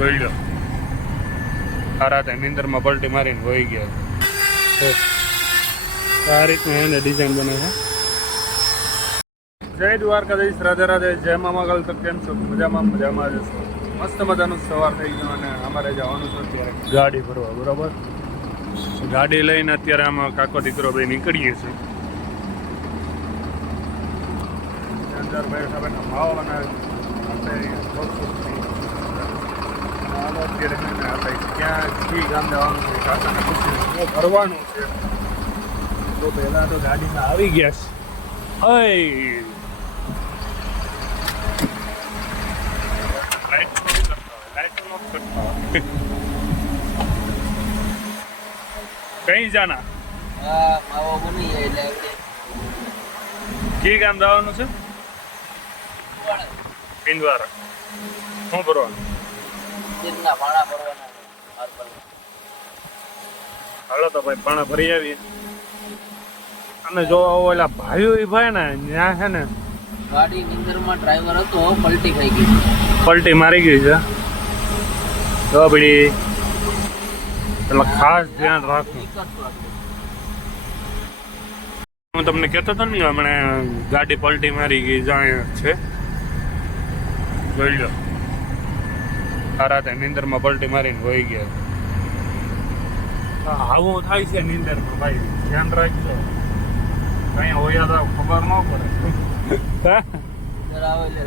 જોઈ લો આ રાતે નીંદરમાં પલટી મારીને વહી ગયા. આ રીતનું એને ડિઝાઇન બને છે. જય દ્વારકાધીશ, રાધે રાધે, જય મા મંગલ. તો કેમ છો? મજામાં જશો. મસ્ત મજાનું સવાર થઈ ગયું અને અમારે જવાનું છે અત્યારે ગાડી ભરવા. બરાબર, ગાડી લઈને અત્યારે આમાં કાકો દીકરો ભાઈ નીકળીએ છીએ. અંદર ભાઈ સાહેબ માવો બનાવે અત્યારે આપણે ક્યાં જી ગામ જવાનું છે, કાકાને પૂછ્યું ભરવાનું છે. તો પહેલા તો ગાડીમાં આવી ગયા છે. कहीं जाना? की ગામ જવાનું છે? પિંદવારા. શું ભરવાનું? હાલો તો ભાઈ પાણા ભરી આવીએ. અને જો ઓલા ભાઈઓ ભાઈ ને ત્યાં છે ને ગાડી નિંદરમાં ડ્રાઈવર હતો, પલટી ખાઈ ગઈ. પલટી મારી ગઈ છે. તો ભાઈ એટલે ખાસ ધ્યાન રાખવું. હું તમને કહેતો હતો ને હમણાં ગાડી પલટી મારી ગઈ જાય છે. જોઈ લો આ રાતે નીંદરમાં પલટી મારીને વહી ગયા. આવું થાય છે નીંદરમાં ભાઈ, ધ્યાન રાખજો. કઈ હોય તો ખબર ન પડે.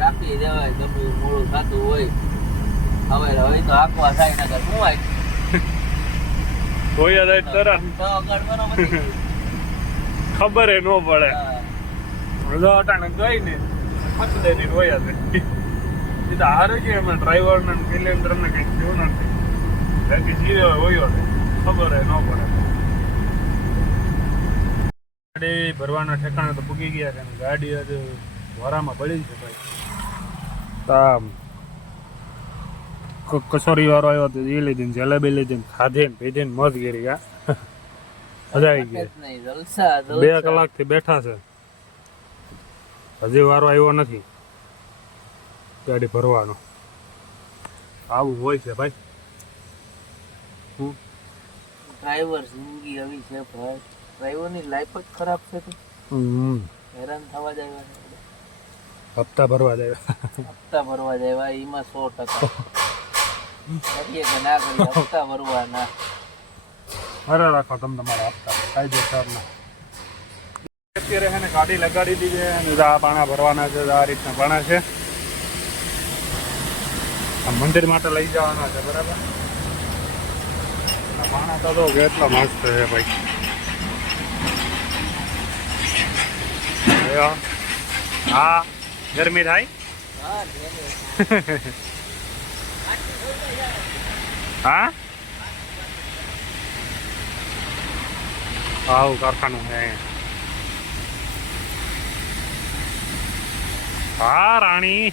રાખી દેવાય, ગમે મોડું થતું હોય હવે હોય તો આખવા થાય ના કર શું હોય ખબર ન પડે. અટાણે ગઈ ને મતદેની હોય હારે છે એમાં ડ્રાઈવર ને સિલિન્ડર ને કઈ થયું નથી. બાકી જીરે હોય ખબર ન પડે. ગાડી ભરવાના ઠેકાણે તો પૂગી ગયા છે. ગાડી હજુ વરામાં પડી છે ભાઈ. કચોરી વાળો આવ્યો તો એ લીધી ને જલેબી લીધી ને ખાધી ને પીધી ને મજ ગીરી. મજા આવી ગઈ. 2 કલાકથી બેઠા છે, હજી વારો આવ્યો નથી ગાડી ભરવાનો. આવું હોય છે ભાઈ. ડ્રાઈવર જિંદગી આવી છે ભાઈ. ડ્રાઈવરની લાઈફ જ ખરાબ છે. હેરાન થવા જાય, હપ્તા ભરવા જાય. એમાં 100% કરીએ કે ના કરીએ, હપ્તા ભરવાના. અરે રાખો તમે તમારા હપ્તા કાયદેસરના. અત્યારે છે ને ગાડી લગાડી દીધી અને આ પાણા ભરવાના છે. આ રીતના પાણા છે. આ મંદિર માટે લઈ જવાના છે. બરાબર, આ પાણા તો કેટલા મસ્ત છે ભાઈ. હા, ગરમી થાય. હા, આવું કારખાનું છે. હા રાણી,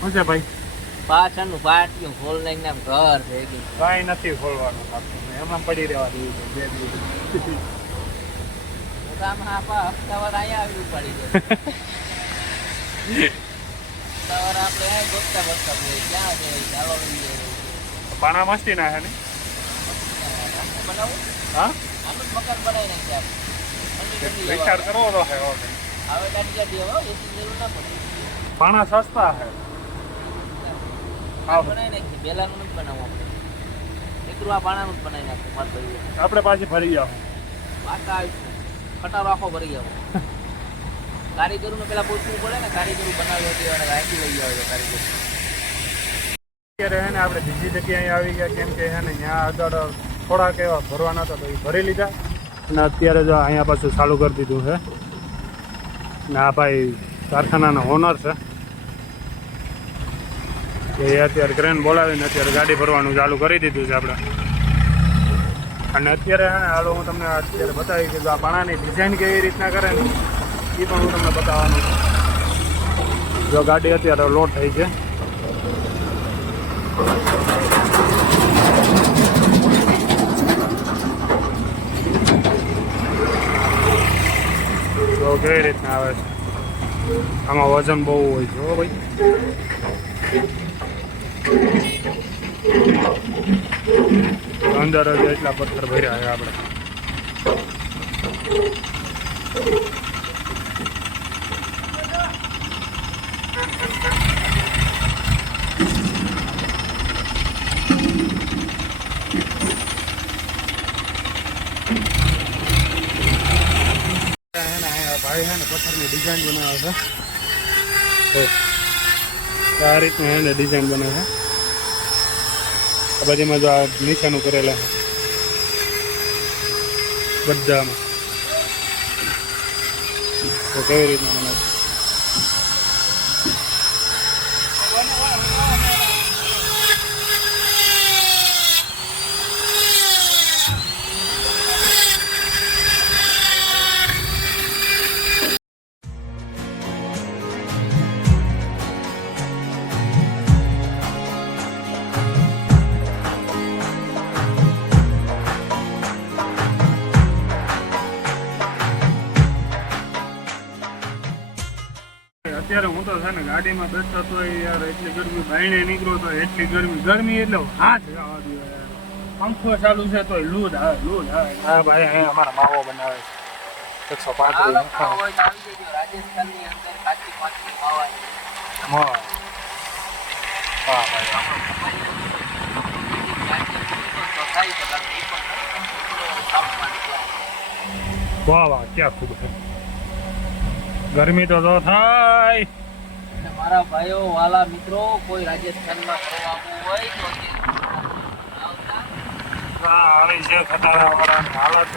શું છે ભાઈ? પાછળનું પાટિયું ખોલ નાખીને આમ ઘર થઈ ગયું. કઈ નથી ખોલવાનું, એમાં પડી રહેવા દેવું છે 2 દિવસ. હપ્તાવાર અહીંયા આવી પડી જાય. આપણે ગોતતા ક્યાં છે? પાણા મસ્તી ના છે ને બનાવું. હા, આમ જ મકાન બનાવી નાખ્યા. વિચાર કરવો તો છે. હવે ગાડી ગાડી હવે એસી જરૂર ના પડે. પાણા સસ્તા છે. બનાવી નાખી. બેલાનું નથી બનાવવું આપણે. એકલું આ પાણાનું જ બનાવી નાખવું. આપણે પાછી ભરી આવું. પાકા આવીશું. ખટારો આખો ભરી જાવ. કારીગરોને પેલા પૂછવું પડે ને, કારીગરો બનાવ્યો હતો અને રાખી લઈ આવે કારીગર. અત્યારે છે ને આપણે બીજી જગ્યાએ આવી ગયા. કેમ કે છે ને ત્યાં આગળ થોડાક એવા ભરવાના હતા તો એ ભરી લીધા. અને અત્યારે જો અહીંયા પાછું ચાલુ કરી દીધું છે. ને આ ભાઈ કારખાનાના ઓનર છે એ અત્યારે ક્રેન બોલાવીને અત્યારે ગાડી ભરવાનું ચાલુ કરી દીધું છે આપણે. અને અત્યારે છે ને હાલો હું તમને અત્યારે બતાવી કે આ પાણાની ડિઝાઇન કેવી રીતના કરે ને એ પણ હું તમને બતાવવાનું છું. જો ગાડી અત્યારે લોડ થઈ છે. તો કેવી રીતના આવે છે. આમાં વજન બહુ હોય છે હો ભાઈ. અંદર જ એટલા પથ્થર ભર્યા છે આપણે. ભાઈ છે ને પથ્થરની ડિઝાઇન બનાવે છે. આ રીતનું એને ડિઝાઇન બનાવે છે. આ બધીમાં જો આ નિશાનું કરેલા છે બધામાં. તો કેવી રીતના બનાવે છે. અત્યારે હું તો છે ને ગાડીમાં બેઠતો તો યાર એટલી ગરમી બાયણે નીકળો તો એટલી ગરમી એટલે હાથ જવા દો યાર. પંખો ચાલુ છે તો લૂજ આવે. હા ભાઈ અહીંયા અમારા માવો બનાવે છે 135. રાજસ્થાનની અંદર કાચી પાકી માવા હા ભાઈ વાહ વાહ ક્યાં ખૂબ છે. ગરમી તો થાય. મારા ભાઈઓ વાલા મિત્રો કોઈ રાજસ્થાનમાં ફરવા આવવું હોય તો આવી છે ખટારા વાળા હાલત.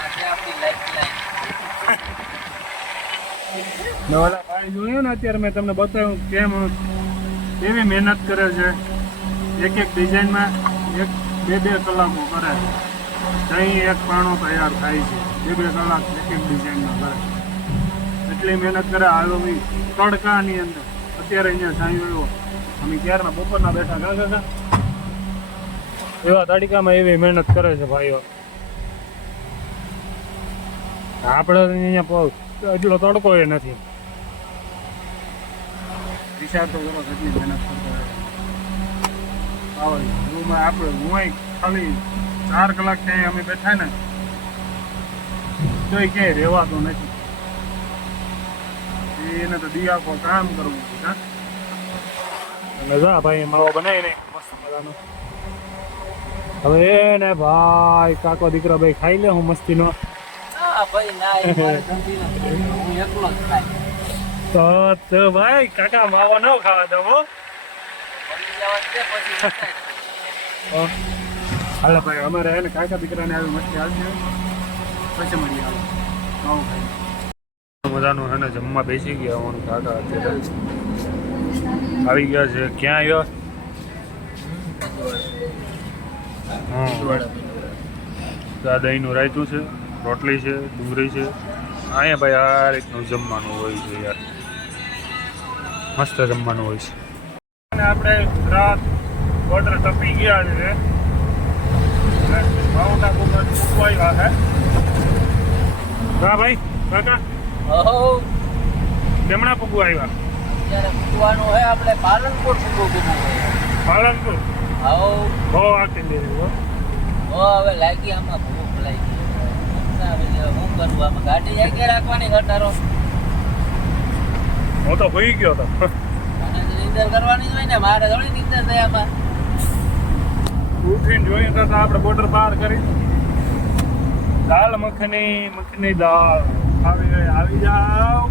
આજે આપણી લાઈફ નવાલા ભાઈ જોયું ને અત્યારે મેં તમને બતાવ્યું કેમ કેવી મહેનત કરે છે. એક ડિઝાઇનમાં 2-2 કલાકો કરે. દહીં એક પાણો તૈયાર થાય છે 2-2 કલાક એક ડિઝાઇનમાં કરે. એટલી મહેનત કરે. આવ્યો ભાઈ તડકાની અંદર. અત્યારે અહીંયા સાંઈ આવ્યો અમે ક્યારના બપોરના બેઠા કાકા એવા તડકામાં એવી મહેનત કરે છે ભાઈઓ. આપણે અહીંયા એટલો તડકો એ નથી. વિચાર તો કરો કેટલી મહેનત કરતો હોય. રૂમમાં આપણે હું ખાલી 4 કલાક ત્યાં અમે બેઠા ને તોય ક્યાંય રહેવાતો નથી. એને તો દિયાકો કામ કરવું છે. અને જા ભાઈ માવો બનાવી નહીં મસ્ત મજાનો. હવે એને ભાઈ કાકો દીકરા ભાઈ ખાઈ લે હું મસ્તીનો. ભાઈ ના એ મારે ધંધી નથી. હું એકલો જ ખાય. તો ભાઈ કાકા માવો ન ખાવા દો. બની જવા દે પછી હાલો ભાઈ અમારે એને કાકા દીકરાને આવી મસ્તી આવશે પછી મળી આવે માવો ખાઈ. મજાનું છે ને જમવા બેસી ગયા અમારું કાકા અત્યારે આવી ગયા છે. ક્યાં આવ્યો? હા દહીંનું રાયતું છે, રોટલી છે, ડુંગળી છે. અહીંયા ભાઈ આ રીતનું જમવાનું હોય છે યાર. મસ્ત જમવાનું હોય છે. અને આપણે ગુજરાત બોર્ડર ટપી ગયા છે. માઉન્ટ આબુ મૂકવા આવ્યા છે. હા ભાઈ કાકા કેમણા પૂગવા આવ્યા? અત્યારે પૂગવાનું હોય આપણે પાલનપુર પૂગવું. પાલનપુર બહુ આખી દેવી. હવે લાગી આમાં ભૂખ લાગી. હું કરવું આમાં ગાડી જગ્યાએ રાખવાની ઘટાડો. હું તો હોઈ ગયો હતો. મને તો નીંદર કરવાની જ હોય ને. મારે થોડી નીંદર થાય આમાં. ઉઠીને જોઈએ તો આપણે બોર્ડર પાર કરી. દાળ મખની દાળ આવી જાવ.